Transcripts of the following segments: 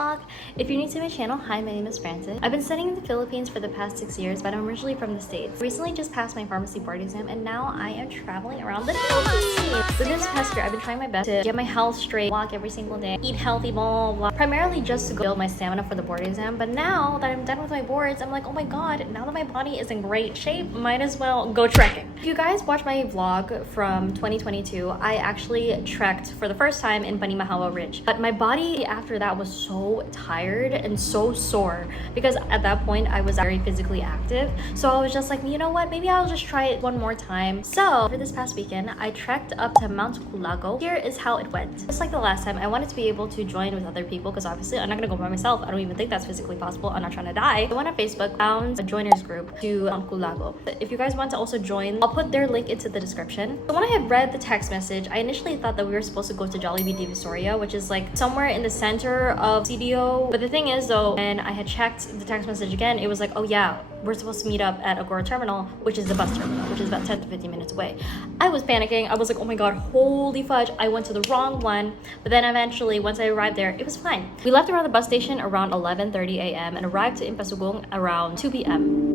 vlog. If you're new to my channel, hi, my name is Francis. I've been studying in the Philippines for the past 6 years, but I'm originally from the States. Recently just passed my pharmacy board exam, and now I am traveling around the Philippines. So this past year, I've been trying my best to get my health straight, walk every single day, eat healthy, blah, blah, blah. Primarily just to build my stamina for the board exam. But now that I'm done with my boards, I'm like, oh my god, now that my body is in great shape, might as well go trekking. If you guys watch my vlog from 2022, I actually trekked for the first time in Panimahawa Ridge. But my body after that was so tired and so sore because at that point I was very physically active. So I was just like, you know what, maybe I'll just try it one more time. So for this past weekend, I trekked up to Mt Kulago. Here is how it went. Just like the last time, I wanted to be able to join with other people because obviously I'm not gonna go by myself. I don't even think that's physically possible. I'm not trying to die. I went on Facebook, found a joiners group to Mt Kulago. If you guys want to also join, I'll put their link into the description. So when I had read the text message, I initially thought that we were supposed to go to Jollibee Divisoria, which is like somewhere in the center of CDO. But the thing is though, when I had checked the text message again, it was like, oh yeah, we're supposed to meet up at Agora Terminal, which is the bus terminal, which is about 10 to 15 minutes away. I was panicking. I was like, oh my god, holy fudge, I went to the wrong one. But then eventually, once I arrived there, it was fine. We left around the bus station around 11:30 a.m. and arrived to Impasug-ong around 2 p.m.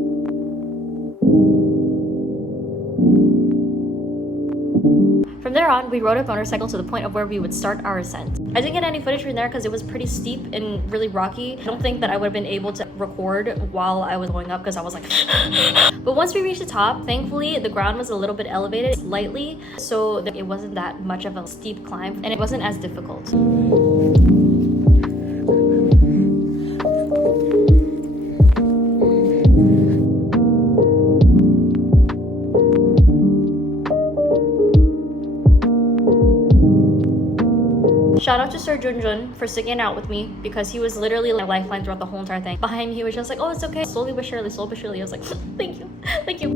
From there on, we rode a motorcycle to the point of where we would start our ascent. I didn't get any footage from there because it was pretty steep and really rocky. I don't think that I would have been able to record while I was going up because I was like But once we reached the top, thankfully the ground was a little bit elevated slightly, so that it wasn't that much of a steep climb and it wasn't as difficult. Shout out to Sir Junjun for sticking out with me because he was literally my lifeline throughout the whole entire thing. Behind me, he was just like, oh, it's okay. Slowly but surely, slowly but surely. I was like, thank you, thank you.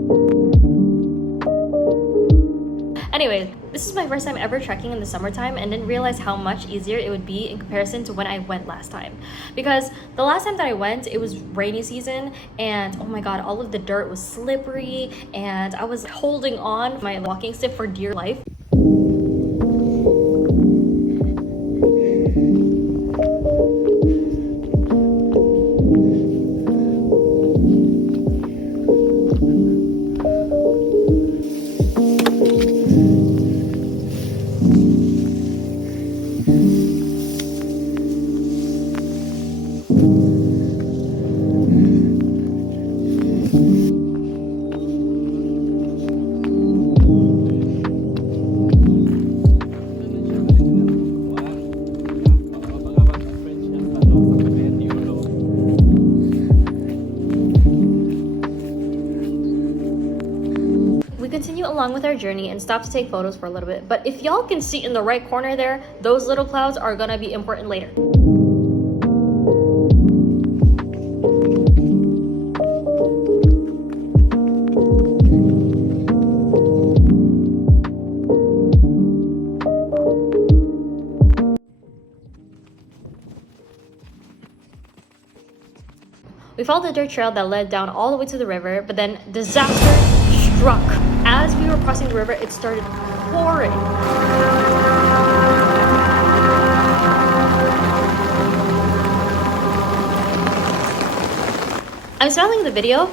Anyway, this is my first time ever trekking in the summertime and didn't realize how much easier it would be in comparison to when I went last time. Because the last time that I went, it was rainy season and oh my god, all of the dirt was slippery and I was holding on my walking stick for dear life. Continue along with our journey and stop to take photos for a little bit. But if y'all can see in the right corner there, those little clouds are gonna be important later. We followed the dirt trail that led down all the way to the river, but then disaster struck. As we were crossing the river, it started pouring. I'm smiling the video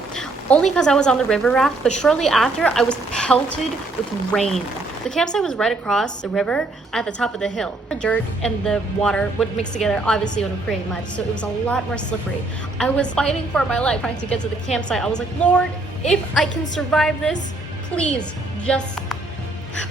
only because I was on the river raft, but shortly after, I was pelted with rain. The campsite was right across the river at the top of the hill. The dirt and the water would mix together, obviously it would create mud, so it was a lot more slippery. I was fighting for my life trying to get to the campsite. I was like, Lord, if I can survive this, please, just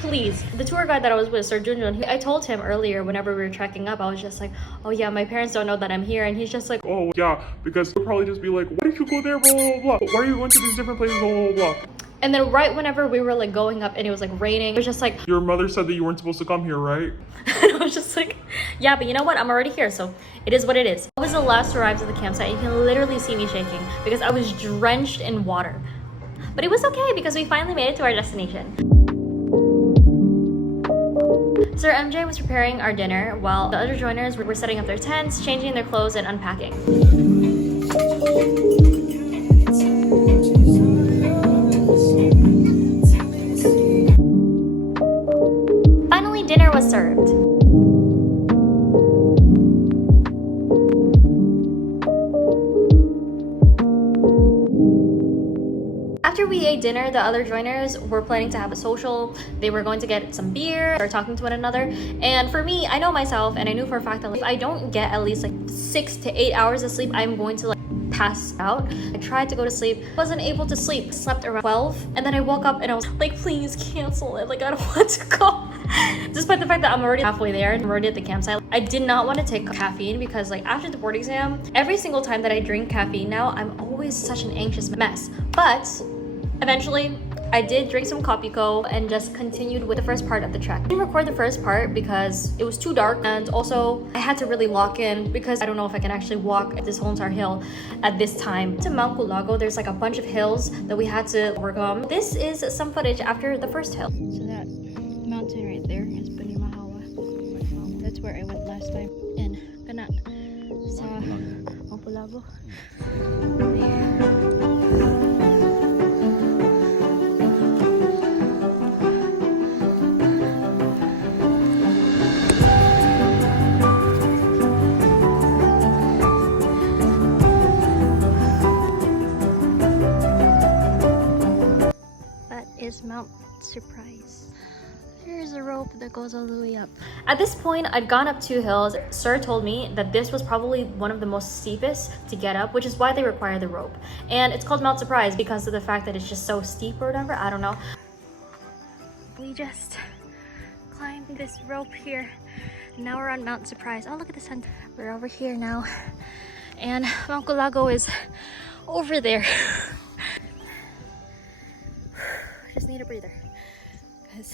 please. The tour guide that I was with, Sir Junjun, I told him earlier whenever we were trekking up, I was just like, oh yeah, my parents don't know that I'm here. And he's just like, oh yeah, because they'll probably just be like, why did you go there, blah, blah, blah, blah. Why are you going to these different places, blah, blah, blah. And then right whenever we were like going up and it was like raining, it was just like, your mother said that you weren't supposed to come here, right? And I was just like, yeah, but you know what? I'm already here, so it is what it is. I was the last to arrive at the campsite. You can literally see me shaking because I was drenched in water. But it was okay because we finally made it to our destination. Sir MJ was preparing our dinner while the other joiners were setting up their tents, changing their clothes, and unpacking. Finally, dinner was served. After we ate dinner, the other joiners were planning to have a social. They were going to get some beer or talking to one another. And for me, I know myself, and I knew for a fact that if I don't get at least like 6 to 8 hours of sleep, I'm going to like pass out. I tried to go to sleep, wasn't able to sleep, slept around 12, and then I woke up and I was like, please cancel it, like I don't want to go. Despite the fact that I'm already halfway there and I'm already at the campsite, I did not want to take caffeine because like after the board exam, every single time that I drink caffeine now, I'm always such an anxious mess. But eventually, I did drink some Kopiko and just continued with the first part of the trek. I didn't record the first part because it was too dark, and also I had to really lock in because I don't know if I can actually walk this whole entire hill at this time. To Mt Kulago, there's like a bunch of hills that we had to overcome. This is some footage after the first hill. So that mountain right there is Banimahawa. That's where I went last time. And kana sa Mt Kulago. Is Mount Surprise. There's a rope that goes all the way up. At this point, I'd gone up 2 hills. Sir told me that this was probably one of the most steepest to get up, which is why they require the rope. And it's called Mount Surprise because of the fact that it's just so steep or whatever. I don't know. We just climbed this rope here. Now we're on Mount Surprise. Oh, look at the sun. We're over here now. And Mount Kulago is over there. Just need a breather because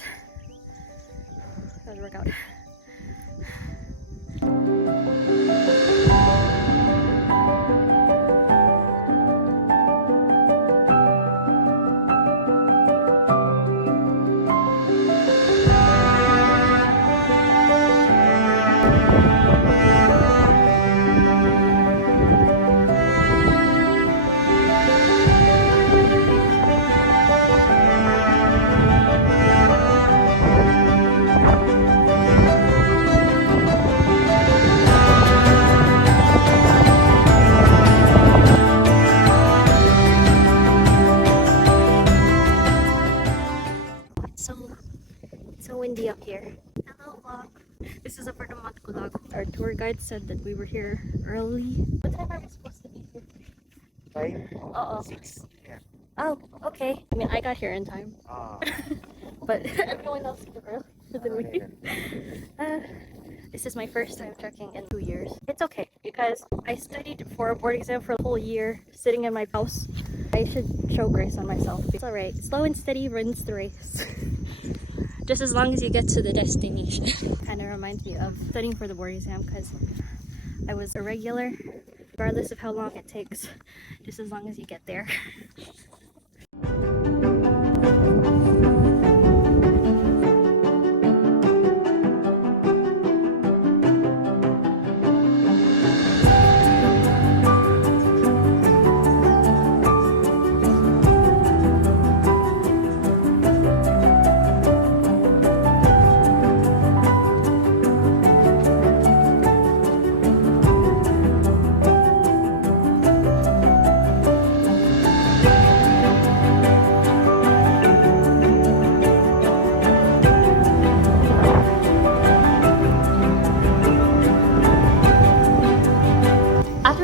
that doesn't work out. So windy up here. Hello vlog. This is a part of Mount Kulago. Our tour guide said that we were here early. What time are we supposed to be here? 5? 6. Yeah. Oh, okay. I mean, I got here in time. But everyone else super early than we. This is my first time trekking in 2 years. It's okay because I studied for a board exam for a whole year sitting in my house. I should show grace on myself. It's alright. Slow and steady runs the race. Just as long as you get to the destination. Kind of reminds me of studying for the board exam because I was irregular, regardless of how long it takes, just as long as you get there.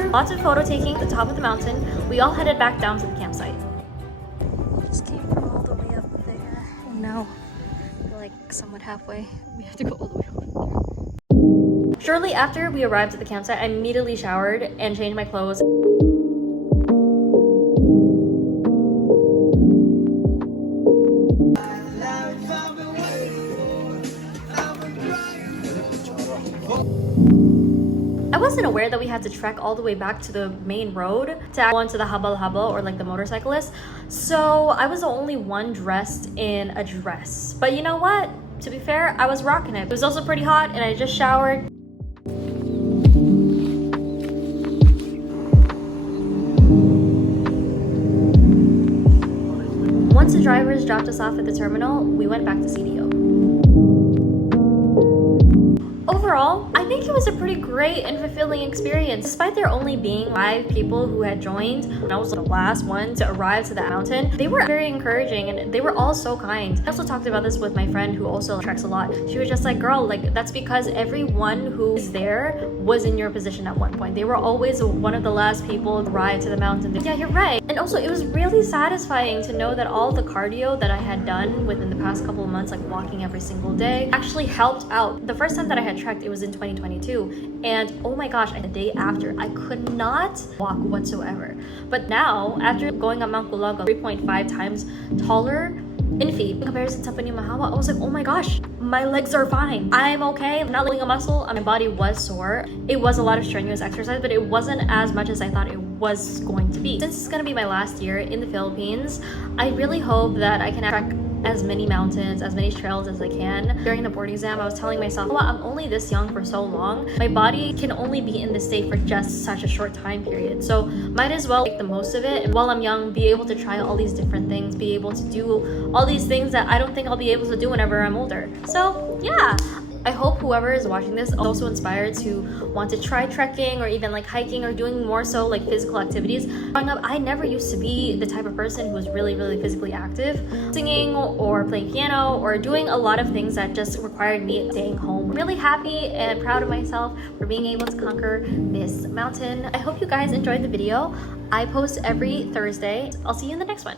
Lots of photo taking at the top of the mountain. We all headed back down to the campsite. Just came from all the way up there. And now we're like somewhat halfway. We have to go all the way over there. Shortly after we arrived at the campsite, I immediately showered and changed my clothes. I wasn't aware that we had to trek all the way back to the main road to go onto the habal-habal, or like the motorcyclist. So I was the only one dressed in a dress. But you know what? To be fair, I was rocking it. It was also pretty hot and I just showered. Once the drivers dropped us off at the terminal, we went back to CDO. Overall, overall, I think it was a pretty great and fulfilling experience. Despite there only being 5 people who had joined, and I was the last one to arrive to the mountain, they were very encouraging and they were all so kind. I also talked about this with my friend who also treks a lot. She was just like, girl, like that's because everyone who is there was in your position at one point. They were always one of the last people to ride to the mountain. Yeah, you're right. And also it was really satisfying to know that all the cardio that I had done within the past couple of months, like walking every single day, actually helped out. The first time that I had trekked, it was in 2022, and oh my gosh, the day after I could not walk whatsoever. But now, after going on Mount Kulago, 3.5 times taller in feet in comparison to Mahawa, I was like, oh my gosh, my legs are fine. I'm okay. I'm not losing a muscle. My body was sore. It was a lot of strenuous exercise, but it wasn't as much as I thought it was going to be. Since it's gonna be my last year in the Philippines, I really hope that I can trek as many mountains, as many trails as I can. During the board exam, I was telling myself, well, I'm only this young for so long. My body can only be in this state for just such a short time period. So might as well make the most of it. And while I'm young, be able to try all these different things, be able to do all these things that I don't think I'll be able to do whenever I'm older. So yeah. I hope whoever is watching this is also inspired to want to try trekking or even like hiking or doing more so like physical activities. Growing up, I never used to be the type of person who was really physically active. Singing or playing piano or doing a lot of things that just required me staying home. Really happy and proud of myself for being able to conquer this mountain. I hope you guys enjoyed the video. I post every Thursday. I'll see you in the next one.